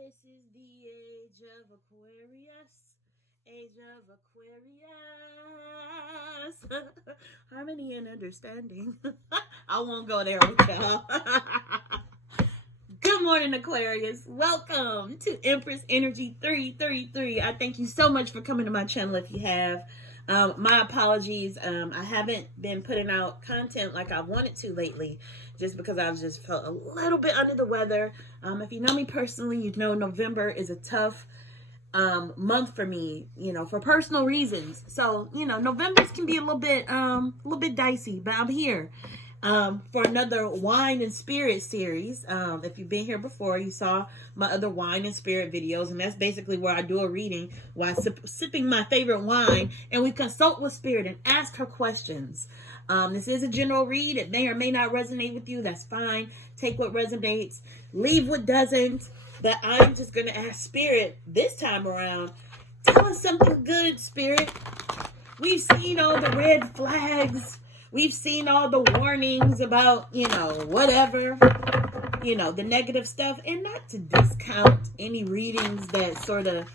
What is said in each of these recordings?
This is the age of Aquarius. Age of Aquarius. Harmony and understanding. I won't go there with y'all. Good morning, Aquarius. Welcome to Empress Energy 333. I thank you so much for coming to my channel if you have. My apologies. I haven't been putting out content like I wanted to lately just because I've just felt a little bit under the weather. If you know me personally, you know November is a tough month for me, for personal reasons. So, Novembers can be a little bit dicey, but I'm here for another wine and spirit series. If you've been here before, you saw my other wine and spirit videos, and that's basically where I do a reading while sipping my favorite wine, and we consult with spirit and ask her questions. This is a general read. It may or may not resonate with you. That's fine. Take what resonates, leave what doesn't. But I'm just going to ask spirit this time around, tell us something good, spirit. We've seen all the red flags. We've seen all the warnings about, whatever, the negative stuff. And not to discount any readings that sort of,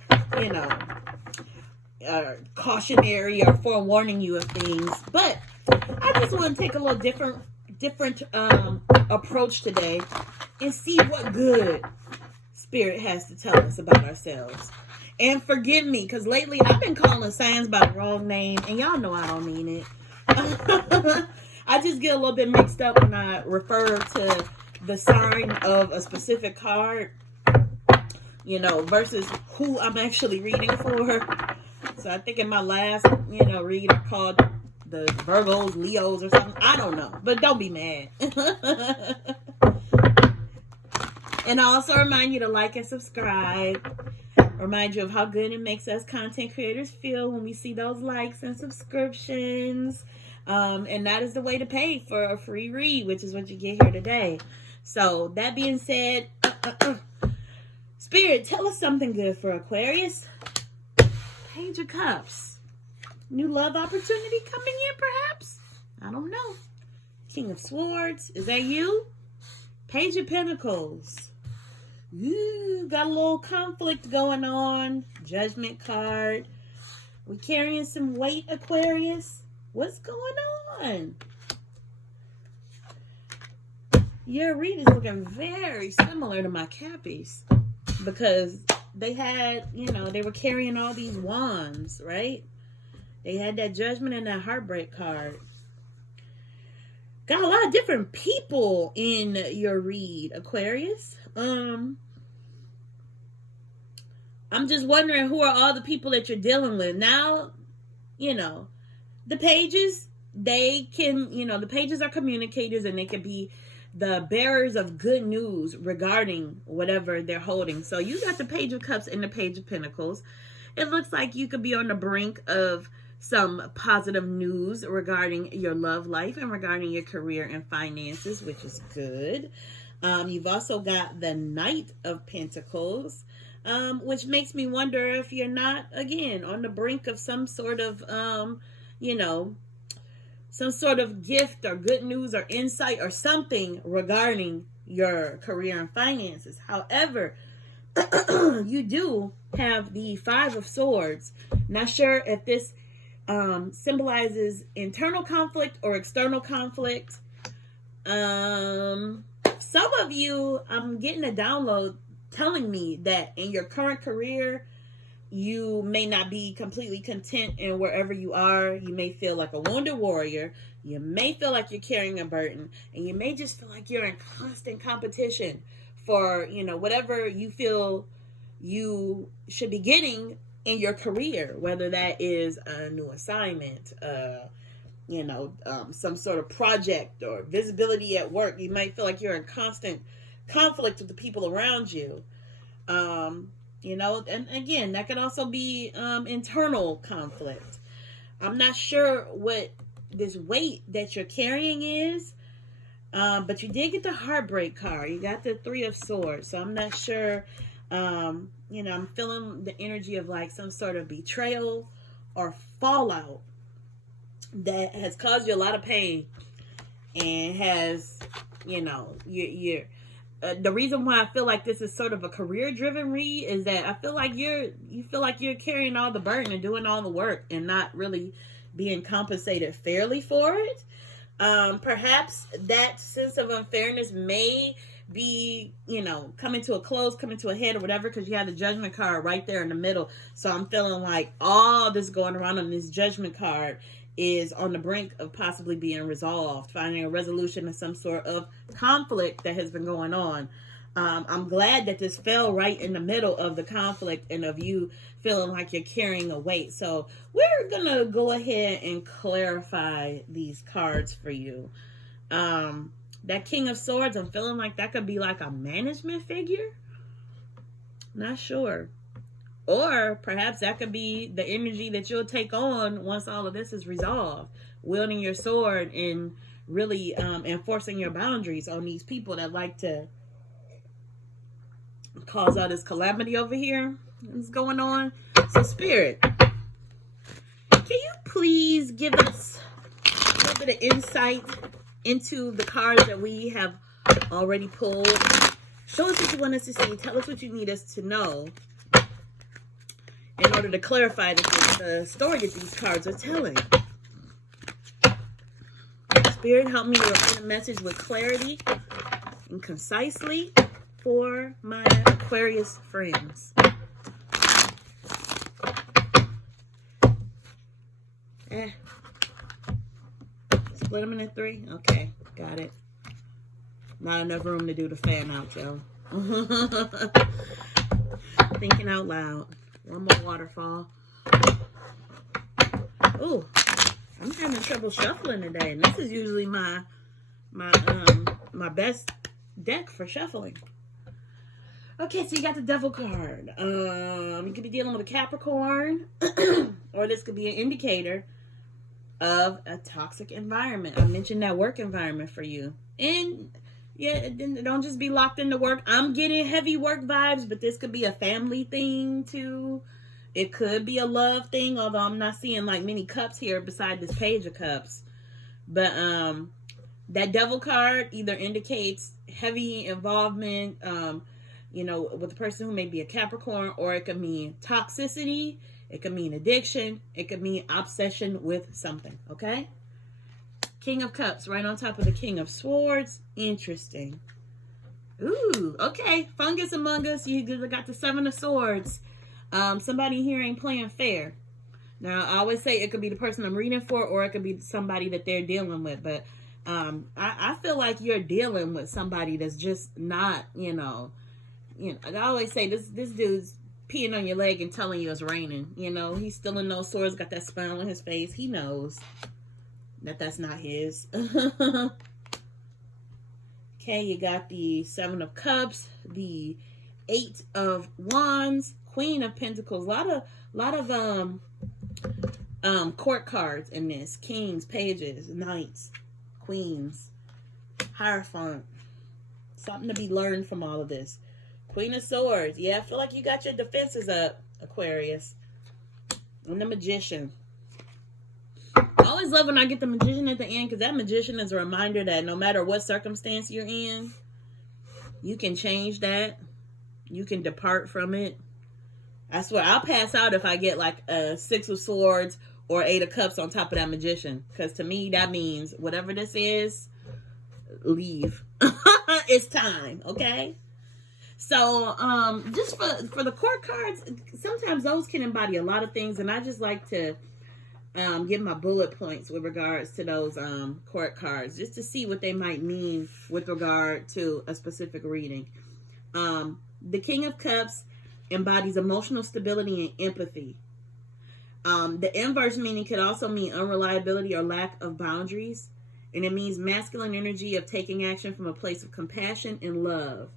are cautionary or forewarning you of things. But I just want to take a little different approach today and see what good spirit has to tell us about ourselves. And forgive me, because lately I've been calling signs by the wrong name, and y'all know I don't mean it. I just get a little bit mixed up when I refer to the sign of a specific card, versus who I'm actually reading for. So I think in my last, read I called the Virgos, Leos or something. I don't know, but don't be mad. And I also remind you to like and subscribe. Remind you of how good it makes us content creators feel when we see those likes and subscriptions. And that is the way to pay for a free read, which is what you get here today. So that being said, Spirit, tell us something good for Aquarius. Page of Cups. New love opportunity coming in, perhaps? I don't know. King of Swords. Is that you? Page of Pentacles. Ooh, got a little conflict going on. Judgment card. We're carrying some weight, Aquarius. What's going on? Your read is looking very similar to my Cappies, because they had, they were carrying all these wands, right? They had that Judgment and that Heartbreak card. Got a lot of different people in your read, Aquarius. I'm just wondering, who are all the people that you're dealing with now? The pages, they can, the pages are communicators, and they can be the bearers of good news regarding whatever they're holding. So you got the Page of Cups and the Page of Pentacles. It looks like you could be on the brink of some positive news regarding your love life and regarding your career and finances, which is good. You've also got the Knight of Pentacles, which makes me wonder if you're not, again, on the brink of some sort of, some sort of gift or good news or insight or something regarding your career and finances. However, you do have the Five of Swords. Not sure if this symbolizes internal conflict or external conflict. Some of you, I'm getting a download telling me that in your current career, you may not be completely content in wherever you are. You may feel like a wounded warrior. You may feel like you're carrying a burden, and you may just feel like you're in constant competition for, whatever you feel you should be getting in your career, whether that is a new assignment, some sort of project or visibility at work. You might feel like you're in constant conflict with the people around you. And again, that could also be internal conflict. I'm not sure what this weight that you're carrying is, but you did get the Heartbreak card. You got the Three of Swords, so I'm not sure. I'm feeling the energy of like some sort of betrayal or fallout that has caused you a lot of pain and has, you're the reason why I feel like this is sort of a career-driven read is that I feel like you feel like you're carrying all the burden and doing all the work and not really being compensated fairly for it. Perhaps that sense of unfairness may be, coming to a close, coming to a head or whatever, because you have the judgment card right there in the middle. So I'm feeling like all this going around on this judgment card is on the brink of possibly being resolved, finding a resolution of some sort of conflict that has been going on. I'm glad that this fell right in the middle of the conflict and of you feeling like you're carrying a weight. So we're going to go ahead and clarify these cards for you. That King of Swords, I'm feeling like that could be like a management figure. Not sure. Or perhaps that could be the energy that you'll take on once all of this is resolved. Wielding your sword and really enforcing your boundaries on these people that like to cause all this calamity over here. What's going on? So Spirit, can you please give us a little bit of insight into the cards that we have already pulled? Show us what you want us to see. Tell us what you need us to know in order to clarify the story that these cards are telling. Spirit, help me to write a message with clarity and concisely for my Aquarius friends. Split them into 3? Okay, got it. Not enough room to do the fan out, yo. Thinking out loud. One more waterfall. Ooh, I'm having trouble shuffling today, and this is usually my best deck for shuffling. Okay, so you got the Devil card. You could be dealing with a Capricorn, or this could be an indicator of a toxic environment. I mentioned that work environment for you. And yeah, don't just be locked into work. I'm getting heavy work vibes, but this could be a family thing too. It could be a love thing, although I'm not seeing like many cups here beside this page of cups. But that Devil card either indicates heavy involvement, with a person who may be a Capricorn, or it could mean toxicity. It could mean addiction. It could mean obsession with something, okay? King of Cups right on top of the King of Swords. Interesting. Ooh, okay. Fungus among us. You got the 7 of Swords. Somebody here ain't playing fair. Now, I always say it could be the person I'm reading for, or it could be somebody that they're dealing with. But I feel like you're dealing with somebody that's just not, I always say this dude's peeing on your leg and telling you it's raining. He's still in those swords, got that smile on his face. He knows that that's not his. Okay, you got the 7 of Cups, the 8 of Wands, Queen of Pentacles. A lot of court cards in this. Kings, pages, knights, queens, Hierophant. Something to be learned from all of this. Queen of Swords. Yeah, I feel like you got your defenses up, Aquarius. And the Magician. I always love when I get the Magician at the end, because that Magician is a reminder that no matter what circumstance you're in, you can change that. You can depart from it. I swear, I'll pass out if I get like a 6 of Swords or 8 of Cups on top of that Magician. Because to me, that means whatever this is, leave. It's time, okay? So, just for the court cards, sometimes those can embody a lot of things, and I just like to give my bullet points with regards to those court cards, just to see what they might mean with regard to a specific reading. The King of Cups embodies emotional stability and empathy. The inverse meaning could also mean unreliability or lack of boundaries, and it means masculine energy of taking action from a place of compassion and love.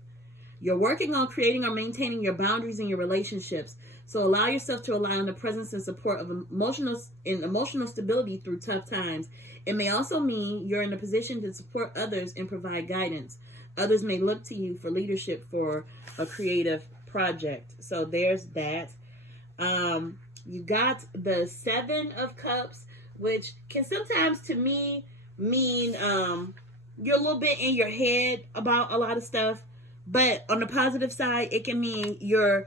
You're working on creating or maintaining your boundaries in your relationships, so allow yourself to rely on the presence and support of emotional stability through tough times. It may also mean you're in a position to support others and provide guidance. Others may look to you for leadership for a creative project. So there's that. You got the 7 of Cups, which can sometimes to me mean you're a little bit in your head about a lot of stuff, But on the positive side, it can mean you're,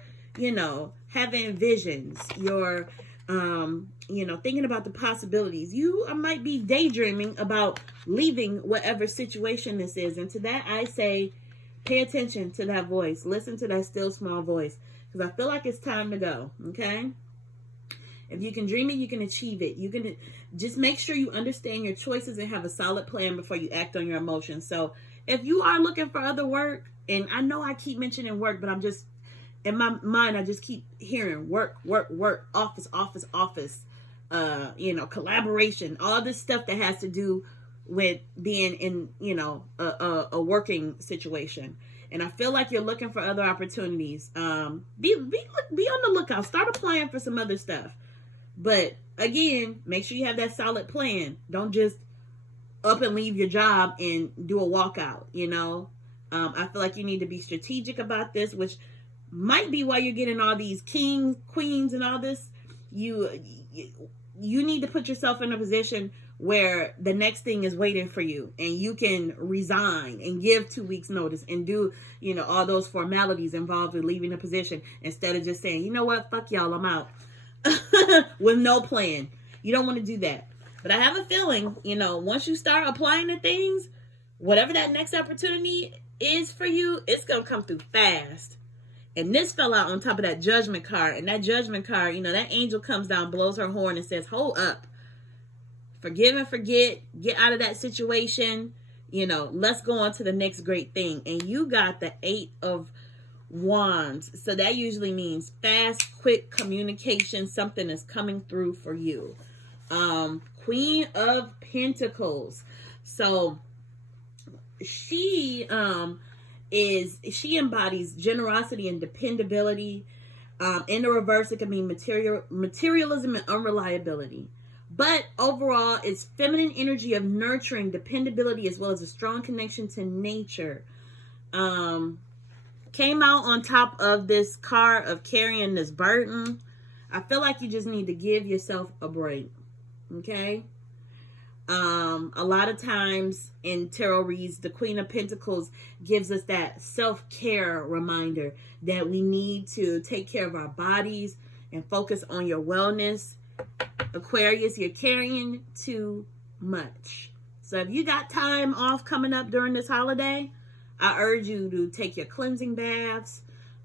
having visions. You're, thinking about the possibilities. You might be daydreaming about leaving whatever situation this is. And to that, I say, pay attention to that voice. Listen to that still small voice. Because I feel like it's time to go. Okay? If you can dream it, you can achieve it. You can just make sure you understand your choices and have a solid plan before you act on your emotions. So if you are looking for other work, and I know I keep mentioning work, but I'm just, in my mind, I just keep hearing work, office, collaboration, all this stuff that has to do with being in, a working situation. And I feel like you're looking for other opportunities. Be on the lookout. Start applying for some other stuff. But again, make sure you have that solid plan. Don't just up and leave your job and do a walkout, I feel like you need to be strategic about this, which might be why you're getting all these kings, queens, and all this. You need to put yourself in a position where the next thing is waiting for you, and you can resign and give 2 weeks notice and do, all those formalities involved with leaving a position, instead of just saying, you know what, fuck y'all, I'm out. With no plan. You don't want to do that. But I have a feeling, once you start applying to things, whatever that next opportunity is for you, it's going to come through fast. And this fell out on top of that judgment card. And that judgment card, that angel comes down, blows her horn, and says, hold up. Forgive and forget. Get out of that situation. Let's go on to the next great thing. And you got the 8 of Wands. So that usually means fast, quick communication. Something is coming through for you. Queen of Pentacles. So she embodies generosity and dependability. In the reverse, it can mean materialism and unreliability. But overall, it's feminine energy of nurturing, dependability, as well as a strong connection to nature. Came out on top of this card of carrying this burden. I feel like you just need to give yourself a break. Okay? A lot of times in tarot reads, the Queen of Pentacles gives us that self-care reminder that we need to take care of our bodies and focus on your wellness. Aquarius, you're carrying too much. So if you got time off coming up during this holiday, I urge you to take your cleansing baths,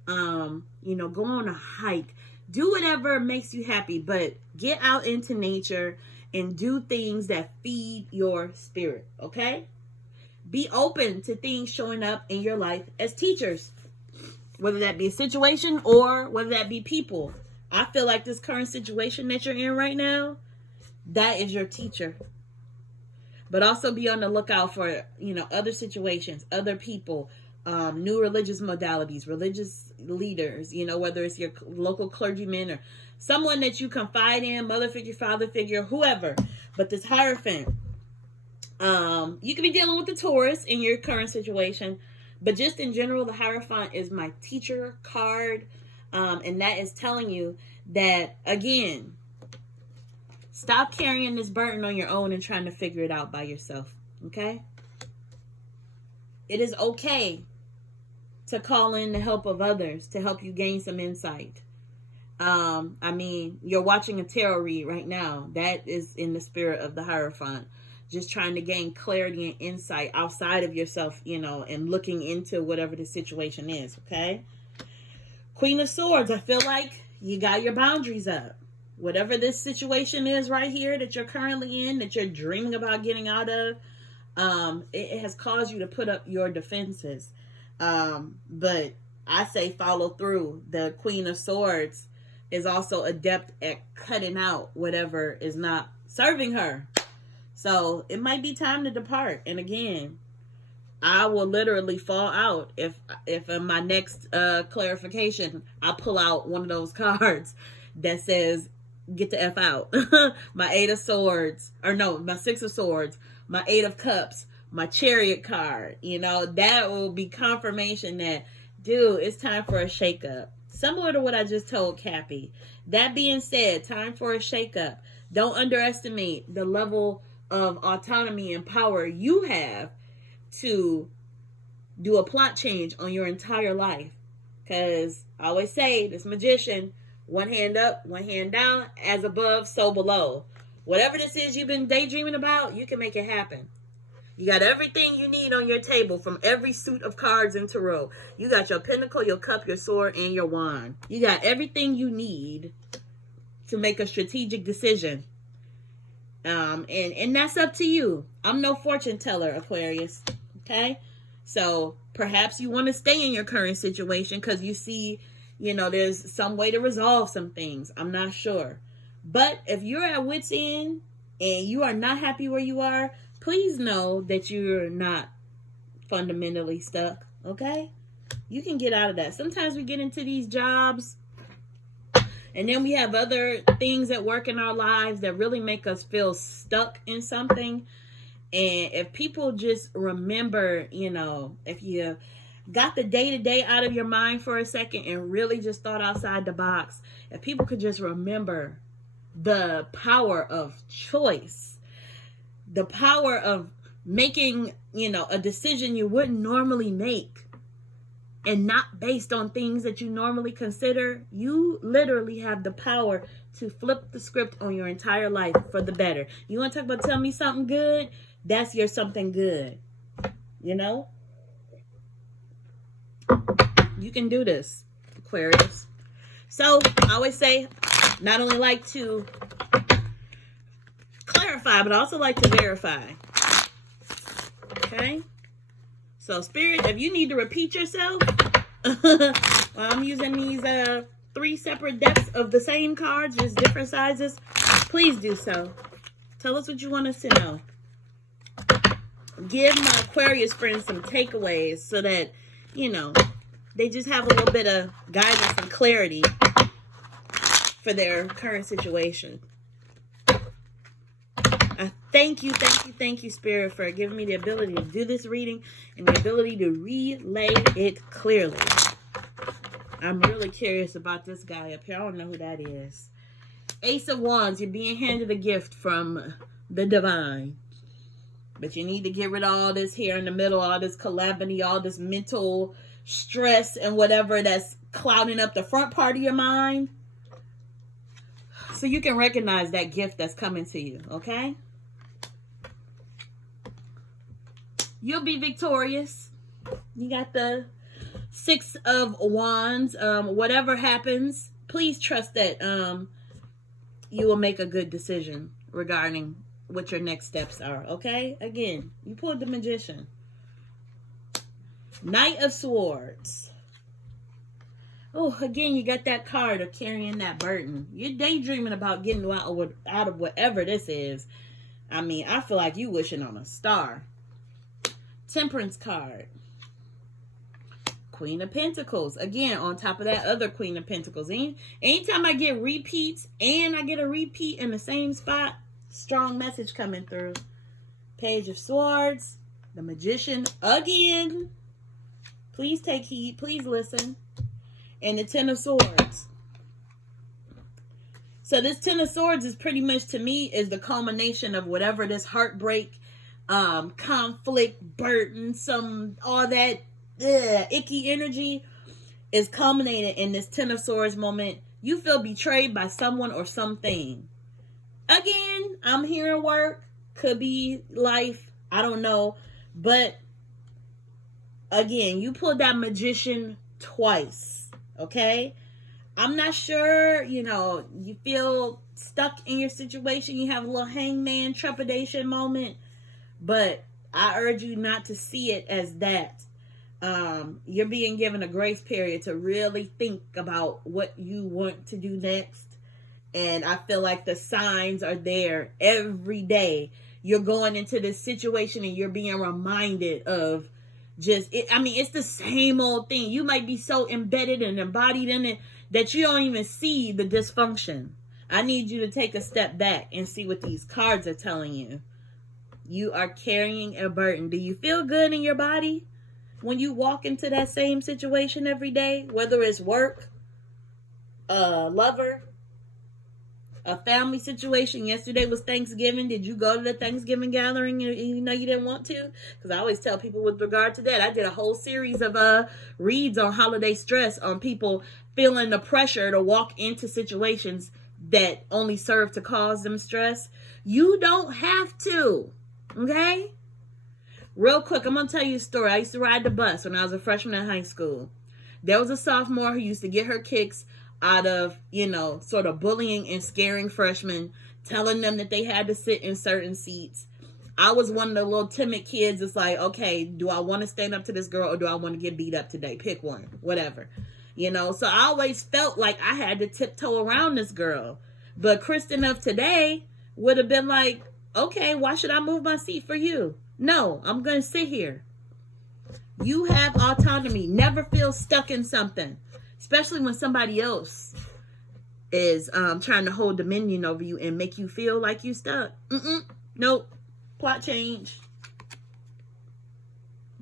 go on a hike, do whatever makes you happy, but get out into nature and do things that feed your spirit, okay? Be open to things showing up in your life as teachers, whether that be a situation or whether that be people. I feel like this current situation that you're in right now, that is your teacher. But also be on the lookout for, other situations, other people, new religious modalities, religious leaders, whether it's your local clergyman or someone that you confide in, mother figure, father figure, whoever. But this Hierophant, you could be dealing with the Taurus in your current situation. But just in general, the Hierophant is my teacher card. And that is telling you that, again, stop carrying this burden on your own and trying to figure it out by yourself. Okay? It is okay to call in the help of others to help you gain some insight. You're watching a tarot read right now. That is in the spirit of the Hierophant. Just trying to gain clarity and insight outside of yourself, and looking into whatever the situation is. Okay? Queen of Swords, I feel like you got your boundaries up. Whatever this situation is right here that you're currently in, that you're dreaming about getting out of, it has caused you to put up your defenses. But I say follow through. The Queen of Swords is also adept at cutting out whatever is not serving her. So it might be time to depart. And again, I will literally fall out if in my next clarification, I pull out one of those cards that says, get the F out. My 8 of Swords, my 6 of Swords, my 8 of Cups, my Chariot card. That will be confirmation that, dude, it's time for a shakeup. Similar to what I just told Cappy. That being said, time for a shakeup. Don't underestimate the level of autonomy and power you have to do a plot change on your entire life. Because I always say, this magician, one hand up, one hand down, as above, so below. Whatever this is you've been daydreaming about, you can make it happen. You got everything you need on your table from every suit of cards in tarot. You got your pentacle, your cup, your sword, and your wand. You got everything you need to make a strategic decision. And that's up to you. I'm no fortune teller, Aquarius. Okay? So perhaps you want to stay in your current situation because you see, there's some way to resolve some things. I'm not sure. But if you're at wit's end and you are not happy where you are, please know that you're not fundamentally stuck. Okay? You can get out of that. Sometimes we get into these jobs and then we have other things that work in our lives that really make us feel stuck in something. And if people just remember, if you got the day-to-day out of your mind for a second and really just thought outside the box, if people could just remember the power of choice, the power of making, a decision you wouldn't normally make, and not based on things that you normally consider, you literally have the power to flip the script on your entire life for the better. You want to talk about tell me something good? That's your something good. You can do this, Aquarius. So I always say, not only like to clarify, but I also like to verify. Okay? So, Spirit, if you need to repeat yourself, well, I'm using these 3 separate decks of the same cards, just different sizes. Please do so. Tell us what you want us to know. Give my Aquarius friends some takeaways so that, they just have a little bit of guidance and clarity for their current situation. Thank you, Spirit, for giving me the ability to do this reading and the ability to relay it clearly. I'm really curious about this guy up here. I don't know who that is. Ace of Wands, you're being handed a gift from the divine. But you need to get rid of all this here in the middle, all this calamity, all this mental stress and whatever that's clouding up the front part of your mind. So you can recognize that gift that's coming to you, okay? You'll be victorious. You got the 6 of Wands. Whatever happens, please trust that you will make a good decision regarding what your next steps are, okay? Again, you pulled the Magician. Knight of Swords. Oh, again, you got that card of carrying that burden. You're daydreaming about getting out of whatever this is. I mean, I feel like you wishing on a star. Temperance card. Queen of Pentacles. Again, on top of that other Queen of Pentacles. Anytime I get repeats and I get a repeat in the same spot, strong message coming through. Page of Swords. The Magician again. Please take heed. Please listen. And the 10 of Swords. So this 10 of Swords is pretty much, to me, is the culmination of whatever this heartbreak, conflict, burden, all that icky energy is culminated in this 10 of Swords moment. You feel betrayed by someone or something. Again, I'm hearing work. Could be life. I don't know. But again, you pulled that Magician twice. Okay? I'm not sure, you feel stuck in your situation. You have a little hangman trepidation moment. But I urge you not to see it as that. You're being given a grace period to really think about what you want to do next. And I feel like the signs are there every day. You're going into this situation and you're being reminded of it's the same old thing. You might be so embedded and embodied in it that you don't even see the dysfunction. I need you to take a step back and see what these cards are telling you. You are carrying a burden. Do you feel good in your body when you walk into that same situation every day? Whether it's work, a lover, a family situation. Yesterday was Thanksgiving. Did you go to the Thanksgiving gathering even though you didn't want to? Because I always tell people with regard to that, I did a whole series of reads on holiday stress, on people feeling the pressure to walk into situations that only serve to cause them stress. You don't have to. Okay? Real quick, I'm going to tell you a story. I used to ride the bus when I was a freshman in high school. There was a sophomore who used to get her kicks out of, sort of bullying and scaring freshmen, telling them that they had to sit in certain seats. I was one of the little timid kids. It's like, okay, do I want to stand up to this girl or do I want to get beat up today? Pick one, whatever. So I always felt like I had to tiptoe around this girl. But Kristen of today would have been like, okay, why should I move my seat for you? No, I'm going to sit here. You have autonomy. Never feel stuck in something, especially when somebody else is trying to hold dominion over you and make you feel like you stuck. Nope. Plot change.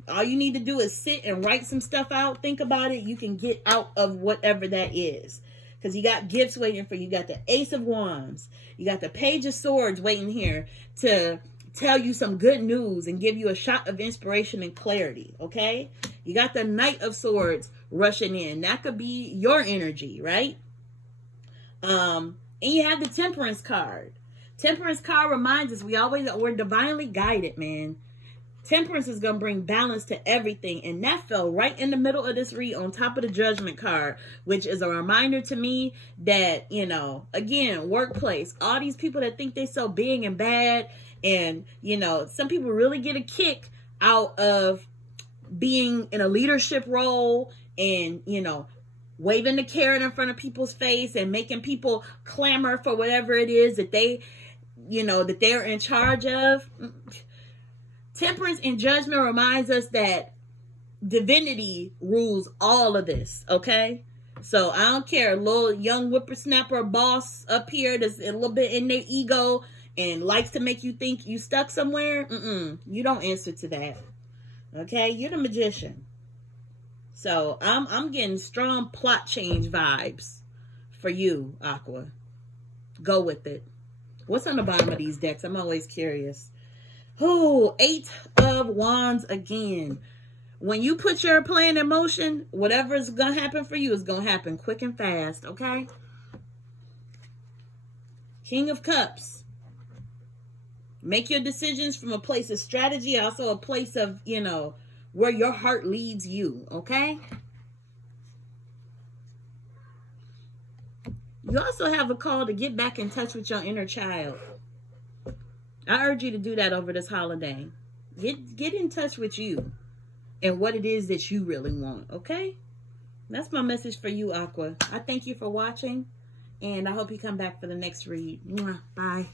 All you need to do is sit and write some stuff out. Think about it. You can get out of whatever that is. Because you got gifts waiting for you. You got the Ace of Wands. You got the Page of Swords waiting here to tell you some good news and give you a shot of inspiration and clarity. Okay? You got the Knight of Swords rushing in. That could be your energy, right? And you have the Temperance card. Temperance card reminds us we're divinely guided, man. Temperance is going to bring balance to everything. And that fell right in the middle of this read on top of the Judgment card, which is a reminder to me that, again, workplace, all these people that think they're so big and bad. And, some people really get a kick out of being in a leadership role and, waving the carrot in front of people's face and making people clamor for whatever it is that that they're in charge of. Temperance and Judgment reminds us that divinity rules all of this, okay? So I don't care, a little young whippersnapper boss up here that's a little bit in their ego and likes to make you think you stuck somewhere. You don't answer to that, okay? You're the magician. So I'm getting strong plot change vibes for you, Aqua. Go with it. What's on the bottom of these decks? I'm always curious. Oh, 8 of Wands again. When you put your plan in motion, whatever is going to happen for you is going to happen quick and fast, okay? King of Cups. Make your decisions from a place of strategy, also a place of, where your heart leads you, okay? You also have a call to get back in touch with your inner child. I urge you to do that over this holiday. Get in touch with you and what it is that you really want, okay? That's my message for you, Aqua. I thank you for watching, and I hope you come back for the next read. Bye.